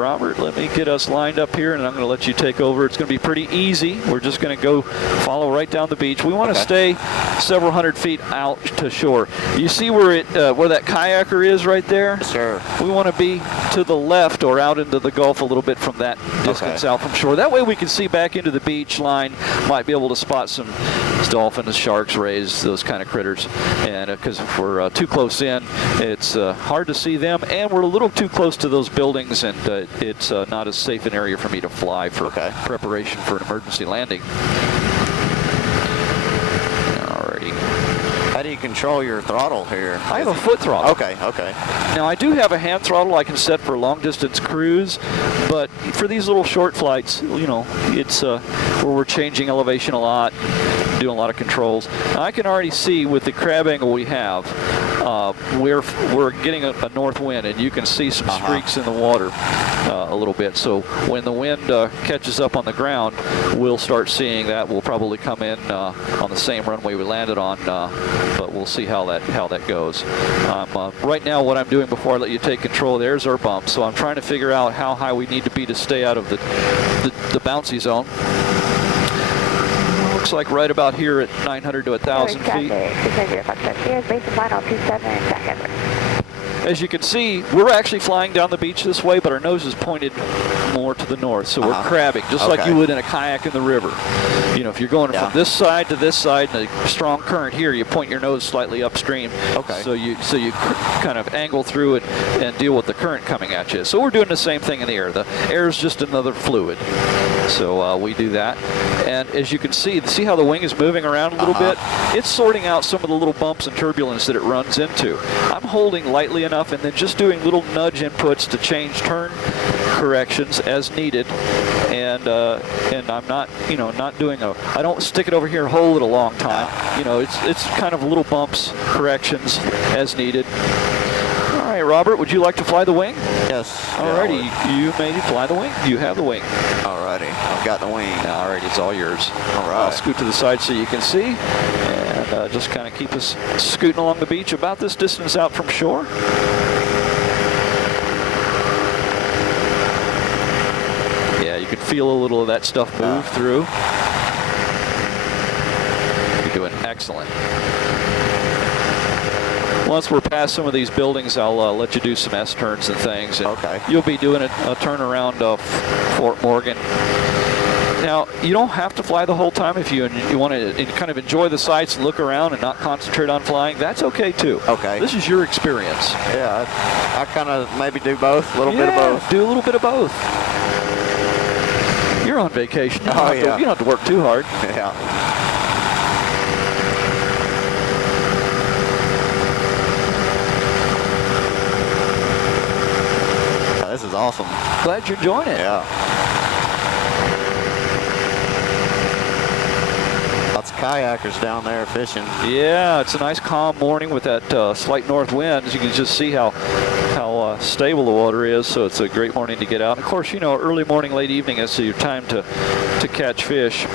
Robert, let me get us lined up here, and I'm going to let you take over. It's going to be pretty easy. We're just going to go follow right down the beach. We want to stay several hundred feet out to shore. You see where that kayaker is right there? Sure. We want to be to the left or out into the Gulf a little bit from that distance out from shore. That way we can see back into the beach line, might be able to spot some dolphins, sharks, rays, those kind of critters. And because if we're too close in, it's hard to see them, and we're a little too close to those buildings, and it's not as safe an area for me to fly for preparation for an emergency landing. Alrighty. How do you control your throttle here? I have a foot throttle. Okay. Now I do have a hand throttle I can set for long distance cruise, but for these little short flights, you know, it's where we're changing elevation a lot, doing a lot of controls. Now, I can already see with the crab angle we have, we're getting a north wind, and you can see some streaks in the water a little bit. So when the wind catches up on the ground, we'll start seeing that. We'll probably come in on the same runway we landed on, but we'll see how that goes. Right now, what I'm doing before I let you take control, there's our bump. So I'm trying to figure out how high we need to be to stay out of the bouncy zone. Looks like right about here at 900 to 1,000 feet. As you can see, we're actually flying down the beach this way, but our nose is pointed more to the north, so we're crabbing, just like you would in a kayak in the river. You know, if you're going from this side to this side, and a strong current here, you point your nose slightly upstream. So you kind of angle through it and deal with the current coming at you. So we're doing the same thing in the air. The air is just another fluid. So we do that. And as you can see how the wing is moving around a little bit? It's sorting out some of the little bumps and turbulence that it runs into. I'm holding lightly enough and then just doing little nudge inputs to change turn corrections as needed. And I'm not, not doing I don't stick it over here and hold it a long time. You know, it's kind of little bumps, corrections as needed. All right, Robert, would you like to fly the wing? Yes. Alrighty, you may fly the wing. You have the wing. Alrighty, I've got the wing. Alrighty, it's all yours. Alright. I'll scoot to the side so you can see, and just kind of keep us scooting along the beach about this distance out from shore. Yeah, you can feel a little of that stuff move through. You're doing excellent. Once we're past some of these buildings, I'll let you do some S-turns and things. And you'll be doing a turn around Fort Morgan. Now, you don't have to fly the whole time. If you want to kind of enjoy the sights and look around and not concentrate on flying, that's okay too. This is your experience. Yeah, I kind of maybe do both, a little bit of both. Do a little bit of both. You're on vacation. You don't have to work too hard. Yeah. This is awesome. Glad you're enjoying it. Yeah. Lots of kayakers down there fishing. Yeah, it's a nice calm morning with that slight north wind. As you can just see how stable the water is, so it's a great morning to get out. And of course, early morning, late evening is your time to catch fish,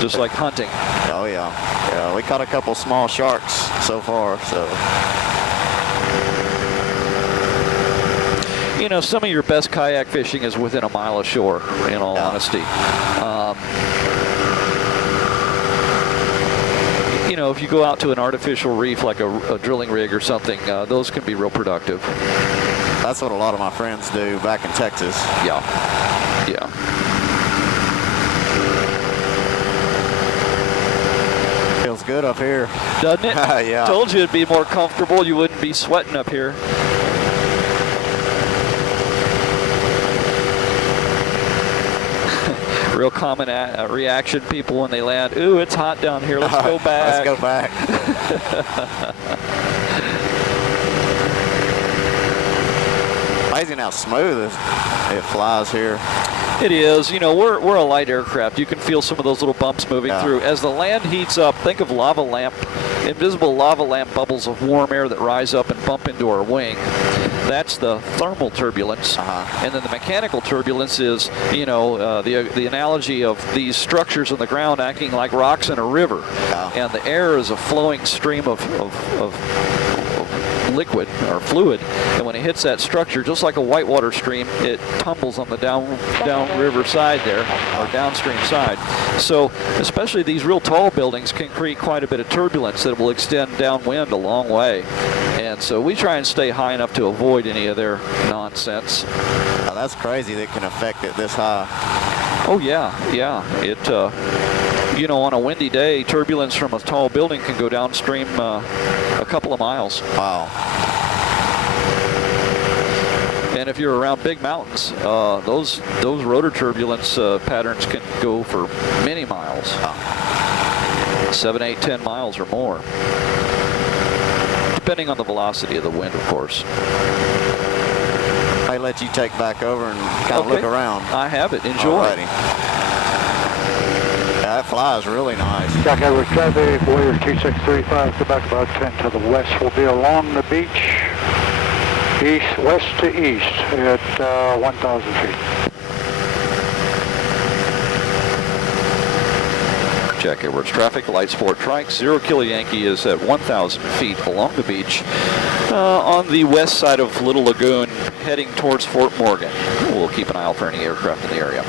just like hunting. Oh yeah. Yeah, we caught a couple small sharks so far, so. Some of your best kayak fishing is within a mile of shore, in all honesty. If you go out to an artificial reef like a drilling rig or something, those can be real productive. That's what a lot of my friends do back in Texas. Yeah. Feels good up here. Doesn't it? Yeah. Told you it'd be more comfortable. You wouldn't be sweating up here. Real common reaction, people when they land. Ooh, it's hot down here. Let's go back. Let's go back. Amazing how smooth it flies here. It is. We're a light aircraft. You can feel some of those little bumps moving through. As the land heats up, think of lava lamp, invisible lava lamp bubbles of warm air that rise up and bump into our wing. That's the thermal turbulence. And then the mechanical turbulence is, the analogy of these structures on the ground acting like rocks in a river. And the air is a flowing stream of liquid or fluid, and when it hits that structure, just like a whitewater stream, it tumbles on the downriver side there, or downstream side. So especially these real tall buildings can create quite a bit of turbulence that will extend downwind a long way. And so we try and stay high enough to avoid any of their nonsense. Now that's crazy that it can affect it this high. Oh yeah, yeah. It, you know, on a windy day, turbulence from a tall building can go downstream a couple of miles. Wow. And if you're around big mountains, those rotor turbulence patterns can go for many miles. 7, 8, 10 miles or more. Depending on the velocity of the wind, of course. I let you take back over and kind of look around. I have it. Enjoy. Alrighty. Yeah, that flies really nice. Jack Edwards traffic, Warrior 2635, Quebec about 10 to the west. Will be along the beach, west to east at 1,000 feet. Jack Edwards traffic, light sport trike, 0 Kilo Yankee is at 1,000 feet along the beach on the west side of Little Lagoon, heading towards Fort Morgan. We'll keep an eye out for any aircraft in the area.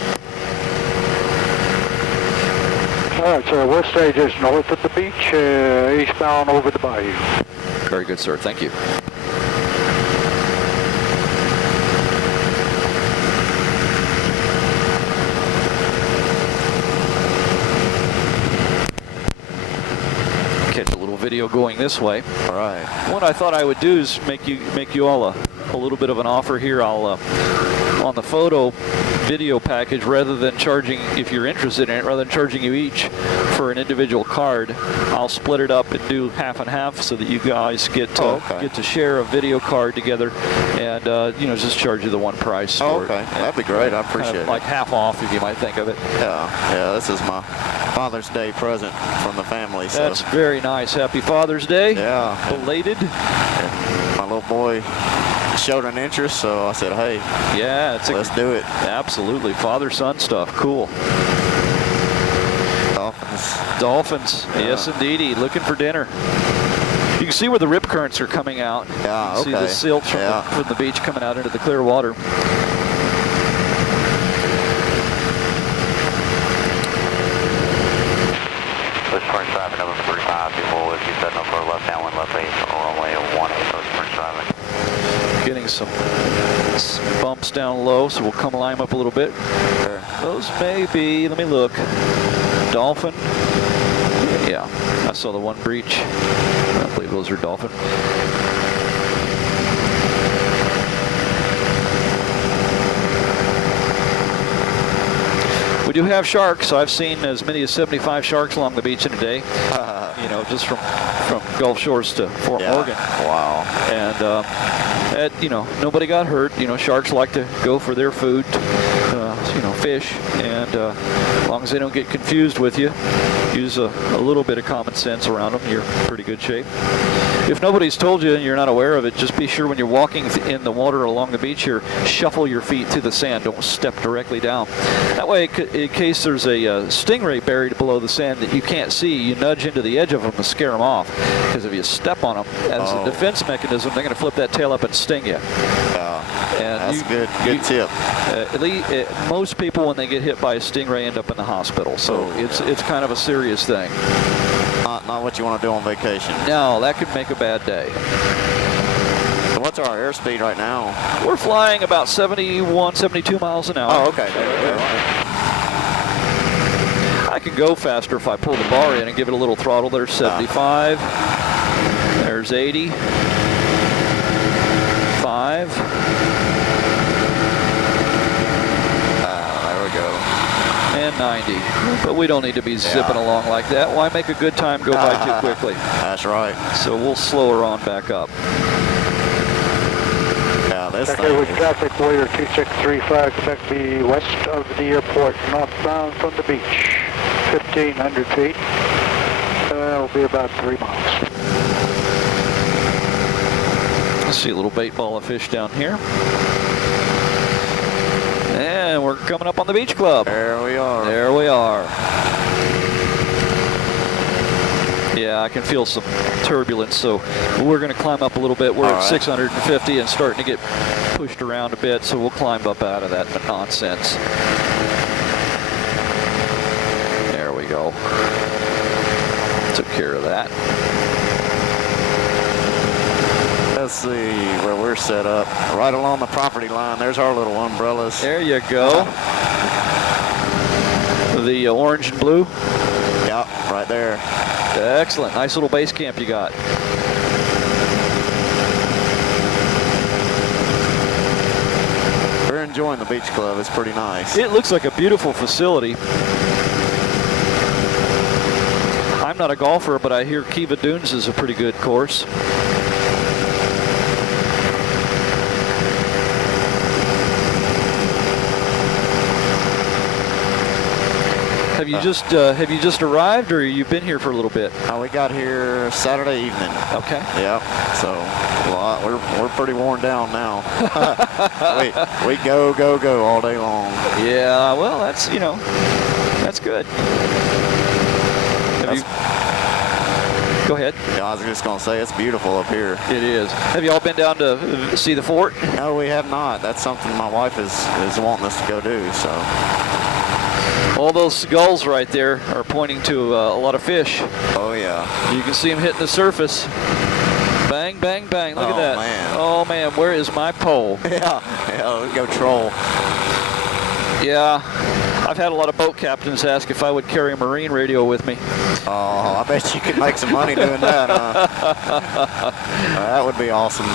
All right, sir, west stage is north of the beach, eastbound over the bayou. Very good, sir. Thank you. Catch a little video going this way. All right. What I thought I would do is make you all a little bit of an offer here. I'll on the photo video package, rather than charging, if you're interested in it, rather than charging you each for an individual card, I'll split it up and do half and half so that you guys get to share a video card together, and you know, just charge you the one price. Oh, okay, that'd be great. I appreciate it. Like half off, if you might think of it. Yeah, this is my Father's Day present from the family. So. That's very nice. Happy Father's Day. Yeah. Belated. And my little boy showed an interest, so I said, hey, yeah, let's do it. Absolutely. Father-son stuff. Cool. Dolphins. Yeah. Yes, indeedy. Looking for dinner. You can see where the rip currents are coming out. Yeah, you can see the silt from the beach coming out into the clear water. Sprint traffic, number 35, people, if you set up for left downwind, left 8, or runway 18, Sprint traffic. Getting some bumps down low, so we'll come line up a little bit. Those may be, let me look, Dolphin. Yeah, I saw the one breach. I believe those are Dolphin. We do have sharks. I've seen as many as 75 sharks along the beach in a day. You know, just from Gulf Shores to Fort Morgan. Wow. And you know, nobody got hurt. You know, sharks like to go for their food, you know, fish, and as long as they don't get confused with you, use a little bit of common sense around them, you're in pretty good shape. If nobody's told you and you're not aware of it, just be sure when you're walking in the water along the beach here, shuffle your feet through the sand. Don't step directly down. That way, in case there's a stingray buried below the sand that you can't see, you nudge into the edge of them to scare them off. Because if you step on them, as a defense mechanism, they're going to flip that tail up and sting you. And that's a good tip. At least, most people, when they get hit by a stingray, end up in the hospital. So it's kind of a serious thing. Not what you want to do on vacation. No, that could make a bad day. So what's our airspeed right now? We're flying about 71, 72 miles an hour. Oh, okay. I can go faster if I pull the bar in and give it a little throttle. There's 75. There's 80. 5. There we go. And 90. But we don't need to be zipping along like that. Why make a good time go by too quickly? That's right. So we'll slow her on back up. Yeah, this thing with traffic, Warrior 2635, Quebec be west of the airport, northbound from the beach, 1,500 feet. It'll be about 3 miles. Let's see a little bait ball of fish down here. And we're coming up on the beach club. There we are. There we are. Yeah, I can feel some turbulence, so we're going to climb up a little bit. We're at 650 and starting to get pushed around a bit, so we'll climb up out of that nonsense. There we go. Took care of that. Let's see where we're set up. Right along the property line. There's our little umbrellas. There you go. The orange and blue. Yep, right there. Excellent. Nice little base camp you got. We're enjoying the beach club. It's pretty nice. It looks like a beautiful facility. I'm not a golfer, but I hear Kiva Dunes is a pretty good course. Have you just arrived, or you've been here for a little bit? We got here Saturday evening. Okay. Yep. So we're pretty worn down now. we go all day long. Yeah. Well, that's that's good. Go ahead. Yeah, I was just gonna say it's beautiful up here. It is. Have you all been down to see the fort? No, we have not. That's something my wife is wanting us to go do. So. All those gulls right there are pointing to a lot of fish. Oh, yeah. You can see them hitting the surface. Bang, bang, bang. Look at that. Man. Oh, man, where is my pole? Yeah, we go troll. Yeah, I've had a lot of boat captains ask if I would carry a marine radio with me. Oh, I bet you could make some money doing that, huh? That would be awesome.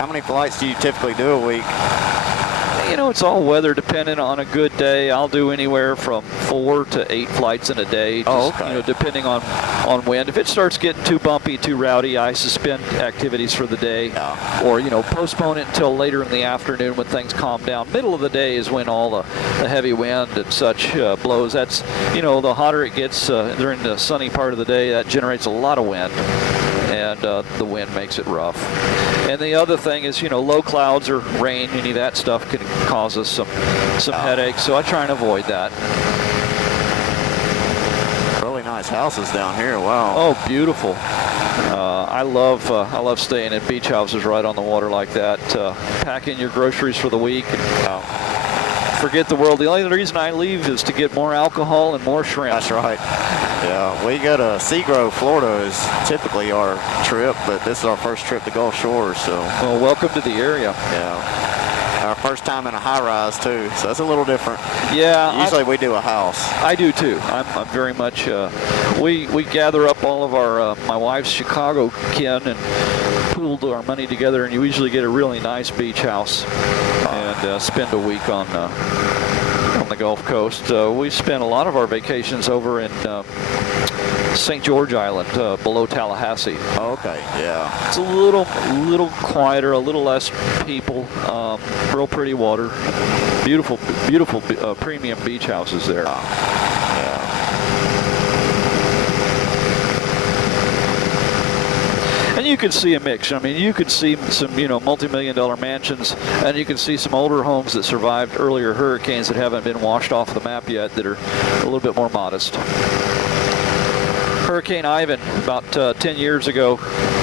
How many flights do you typically do a week? It's all weather dependent. On a good day, I'll do anywhere from 4 to 8 flights in a day. Just, depending on wind. If it starts getting too bumpy, too rowdy, I suspend activities for the day, or postpone it until later in the afternoon when things calm down. Middle of the day is when all the heavy wind and such blows. That's the hotter it gets during the sunny part of the day, that generates a lot of wind, and the wind makes it rough. And the other thing is, low clouds or rain, any of that stuff can cause us some headaches, so I try and avoid that. Really nice houses down here. Wow. Oh, beautiful. I love staying in beach houses right on the water like that. Pack in your groceries for the week. And, forget the world. The only reason I leave is to get more alcohol and more shrimp. That's right. Yeah, we go to Seagrove, Florida is typically our trip, but this is our first trip to Gulf Shores, so. Well, welcome to the area. Yeah. Our first time in a high-rise, too, so that's a little different. Yeah. Usually we do a house. I do, too. I'm very much, we gather up all of our, my wife's Chicago kin and pooled our money together, and you usually get a really nice beach house and spend a week on the Gulf Coast. We spent a lot of our vacations over in St. George Island, below Tallahassee. Okay, yeah. It's a little quieter, a little less people, real pretty water, beautiful premium beach houses there. Yeah. And you can see a mix. I mean, you could see some, multi-million-dollar mansions, and you can see some older homes that survived earlier hurricanes that haven't been washed off the map yet, that are a little bit more modest. Hurricane Ivan, about 10 years ago,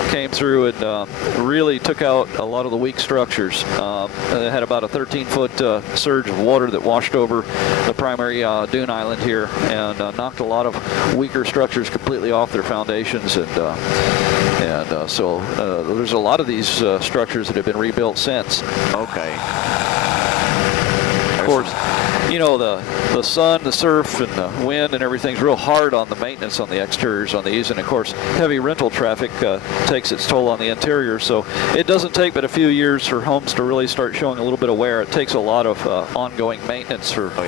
came through and really took out a lot of the weak structures. It had about a 13-foot surge of water that washed over the primary dune island here and knocked a lot of weaker structures completely off their foundations. And so there's a lot of these structures that have been rebuilt since. Okay. Of course, the sun, the surf, and the wind and everything's real hard on the maintenance on the exteriors on these. And of course, heavy rental traffic takes its toll on the interior. So it doesn't take but a few years for homes to really start showing a little bit of wear. It takes a lot of ongoing maintenance for